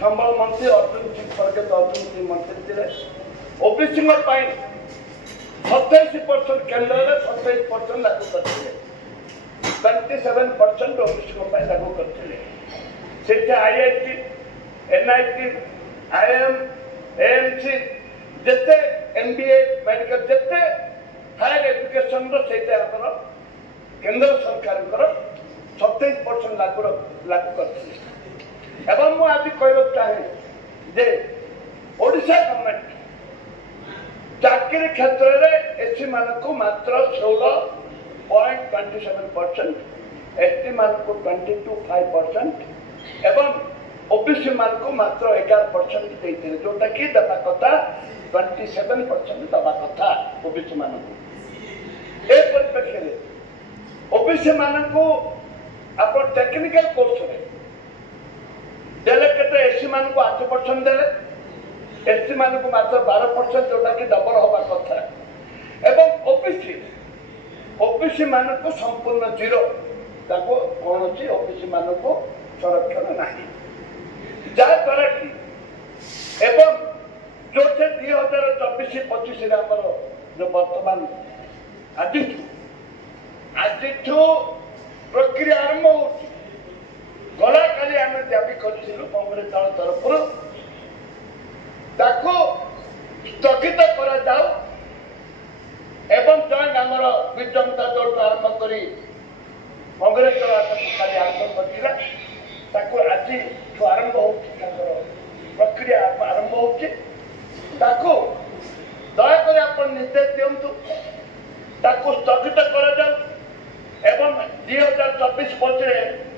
संबल मंत्री अर्जुन सिंह स्वर्गत अर्जुन सिंह मंत्री थे ओबीसी 27% केंद्र में 27% लागू करते 27% ओबीसी लागू करते आईआईटी एनआईटी आईएम एएमसी जिते एमबीए मेडिकल जिते हायर एजुकेशन केंद्र सरकार 27% लागू करते एवं मुझे आज कहना चाहे जे ओडिशा गवर्नमेंट चाकरी क्षेत्र में एससी मान को मात्र 16.27% एसटी मान को 22.5% एवं ओबीसी मान को मात्र 11% देते जोटा कि दबा कथा 27% दबा कथा ओबीसी मान को ए परिप्रेक्षी में ओबीसी मान को आप टेक्निकल कोर्स में देले केते एससी मान को 8% देले एसटी मान को मात्र 12% जोटा कि डबल होगा कथा एवं ओबीसी मान को संपूर्ण जीरो ताको कौन अच्छी ओबीसी मान को संरक्षण नहीं जहाँद्वारा कि एवं जो 2024-25 जो वर्तमान आज प्रक्रिया आरंभ हो गला काली आम दाबी करूँ कांग्रेस दल तरफ स्थगित करा जाओ एवं जॉइंट आमर विजु जनता दल आरंभ कर कांग्रेस दल खाली आरंभ कर आज आरंभ हो प्रक्रिया आरंभ हो दयाक निर्देश दिंतु स्थगित करा जाओ एवं 2024-25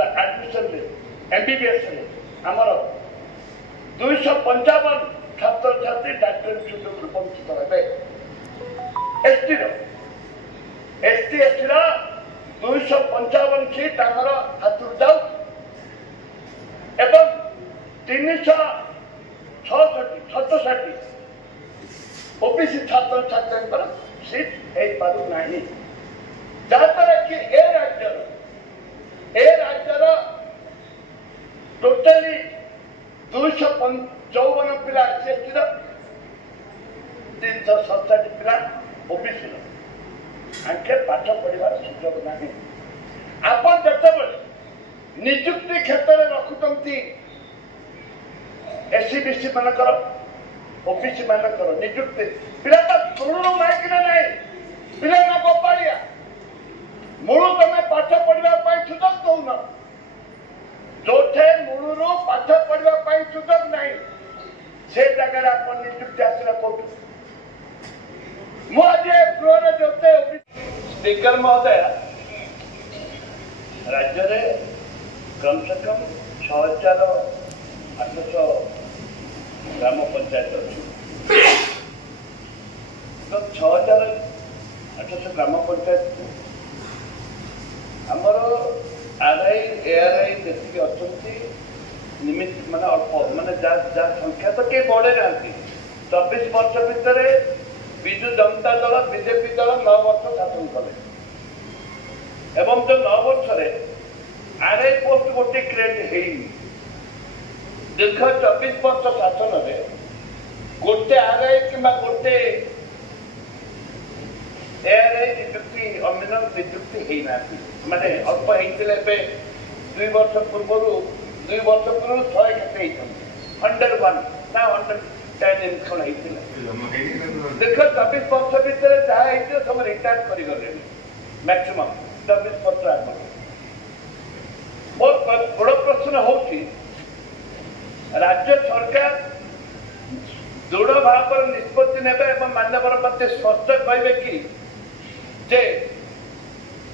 एडमिशन एमबीबीएस आमर 255 छात्र छात्री डाक्टर सुविधा वंचित हे एसटी 255 सीट आमर हाथ जाऊ एवं 367 ओबीसी छात्र छात्री सीट हो पार ना जहाँद्वारा कि राज्यर टोटाली 254 पिला एसटी 367 पिला ओबीसी आंखे पाठ पढ़ार सुजोग ना आप जिते निजुक्ति क्षेत्र में रखुंट एससी बीसी मानकर ओबीसी मानकर निजुक्ति पिला तृण माइक ना पिला ना गोपाड़िया मूल तुम पाठ पढ़ाई सुजोग दौन जो मूलू पाठ पढ़ाई सुजोग ना से जगह आप निजुक्ति आसला कौटू मुझे गृह जोते स्पीकर महोदय राज्य में कम से कम 6,800 ग्राम पंचायत अच्छी तो 6,800 ग्राम पंचायत आमर आरआई एआरआई जी अच्छा निमित्त मान अल्प मानने संख्या तो कई बढ़े ना 24 वर्ष भितर विजु जनता दल बीजेपी दल 9 वर्ष शासन कले एवं जो 9 वर्ष आरआई पोस्ट गोटे क्रिएट है दीर्घ 24 वर्ष शासन में गोटे आरआई कि गोटे एआरआई निजुक्ति अमीन निजुक्ति होना माने अल्प होते 2 वर्ष पूर्व 100 केते 101 ना 110 एमकन दीर्घ 24 वर्ष भितर जहाँ सब रिटायर कर मैक्सिमम 24 वर्ष आग मोर बड़ प्रश्न हो राज्य सरकार दृढ़ भाव निष्पत्ति ने मान्यवर मत स्पष्ट कहे कि जे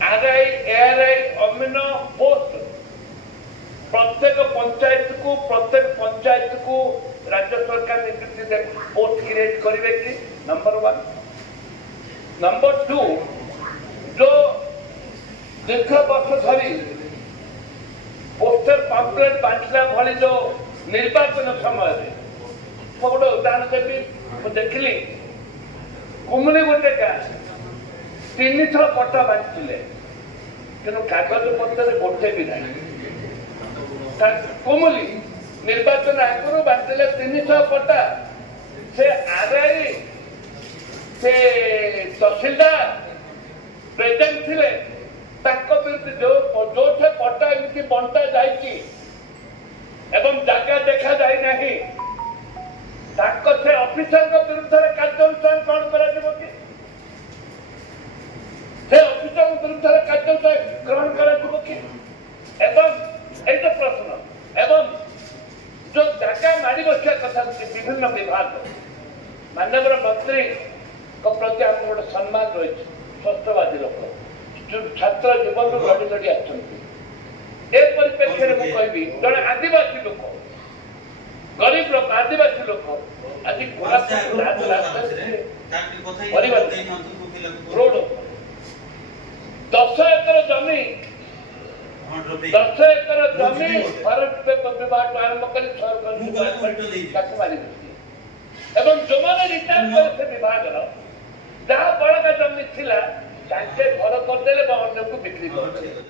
आरआई एआरआई अमीन पोस्ट प्रत्येक पंचायत को राज्य सरकार नियुक्ति पोस्ट क्रिएट करेंगे कि नंबर 1 नंबर 2 जो दीर्घ वर्ष धरी पोस्टर पम्पलेट बांटला भली जो निर्वाचन समय गोटे उदाहरण देवी मुझे देखिली कुमुली गोटे गाँ 3 थर पट्टा बांटते कि कागज पत्र गोटे भी ना कुमुली निर्वाचन आगुरी बांटिले 300 पट्टा से आरआई से तहसीलदार प्रेजेंट थिले जो पट्टा एमती बंटा जाइए एवं जगह देखा जाए नहीं से ऑफिसर विरुद्ध कार्यानुष्ठान कौन कर ऑफिसर विरुद्ध कार्यानुष्ठान ग्रहण कर प्रश्न एवं जो जगह मारी बसा कथा विभिन्न विभाग माननीय मंत्री प्रति आम गोटे सम्मान रही स्वस्थवादी लोक छात्र जीवन लड़ी लड़ी ए परिप्रेक्षी में कहबी जड़े आदिवासी लोक गरीब लोक आदिवासी लोक आज रोड 10 एकर जमी 10 एकर जमी फॉरेस्ट विभाग आरंभ कर मारी एवं जो मैंने रिटायर करे से विभाग जहाँ बड़का जमी थिला घर करदे अन्य को बिक्री कर